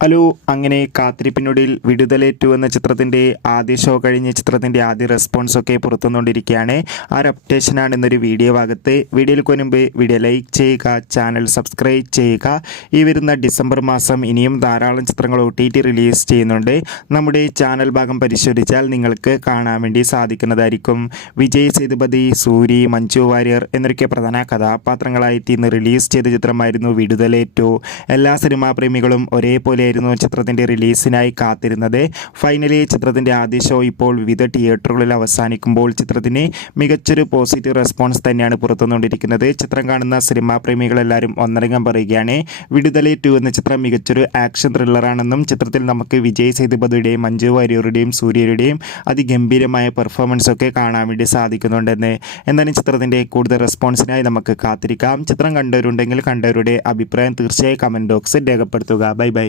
Hello. അങ്ങനെ കാത്തിരിപ്പിനൊടുവിൽ വിടുതല 2 എന്ന ചിത്രത്തിൻ്റെ ആദ്യ ഷോ കഴിഞ്ഞ് ചിത്രത്തിൻ്റെ ആദ്യ റെസ്പോൺസൊക്കെ പുറത്തുവന്നുകൊണ്ടിരിക്കുകയാണ്. ആ ഒരു അപ്ഡേഷനാണ് ഇന്നൊരു വീഡിയോ ഭാഗത്ത്. വീഡിയോയിലേക്ക് മുൻപ് വീഡിയോ ലൈക്ക് ചെയ്യുക, ചാനൽ സബ്സ്ക്രൈബ് ചെയ്യുക. ഈ വരുന്ന ഡിസംബർ മാസം ഇനിയും ധാരാളം ചിത്രങ്ങൾ OTT റിലീസ് ചെയ്യുന്നുണ്ട്. നമ്മുടെ ചാനൽ ഭാഗം പരിശോധിച്ചാൽ നിങ്ങൾക്ക് കാണാൻ വേണ്ടി സാധിക്കുന്നതായിരിക്കും. വിജയ് സേതുപതി, സൂരി, മഞ്ജു വാര്യർ എന്നൊക്കെ പ്രധാന കഥാപാത്രങ്ങളായിട്ട് ഇന്ന് റിലീസ് ചെയ്ത ചിത്രമായിരുന്നു വിടുതല 2. എല്ലാ സിനിമാ പ്രേമികളും ഒരേപോലെ ചിത്രത്തിൻ്റെ റിലീസിനായി കാത്തിരുന്നത്. ഫൈനലി ചിത്രത്തിൻ്റെ ആദ്യ ഷോ ഇപ്പോൾ വിവിധ തിയേറ്ററുകളിൽ അവസാനിക്കുമ്പോൾ ചിത്രത്തിന് മികച്ചൊരു പോസിറ്റീവ് റെസ്പോൺസ് തന്നെയാണ് പുറത്തുവന്നുകൊണ്ടിരിക്കുന്നത്. ചിത്രം കാണുന്ന സിനിമാ പ്രേമികളെല്ലാവരും ഒന്നടങ്കം പറയുകയാണ് വിടുതല 2 എന്ന ചിത്രം മികച്ചൊരു ആക്ഷൻ ത്രില്ലറാണെന്നും ചിത്രത്തിൽ നമുക്ക് വിജയ് സേതുപതിയുടെയും മഞ്ജു വാര്യരുടെയും സൂര്യയുടെയും അതിഗംഭീരമായ പെർഫോമൻസ് ഒക്കെ കാണാൻ വേണ്ടി സാധിക്കുന്നുണ്ടെന്ന്. എന്നാലും ചിത്രത്തിൻ്റെ കൂടുതൽ റെസ്പോൺസിനായി നമുക്ക് കാത്തിരിക്കാം. ചിത്രം കണ്ടവരുണ്ടെങ്കിൽ കണ്ടവരുടെ അഭിപ്രായം തീർച്ചയായും കമൻറ്റ് ബോക്സിൽ രേഖപ്പെടുത്തുക. Bye bye.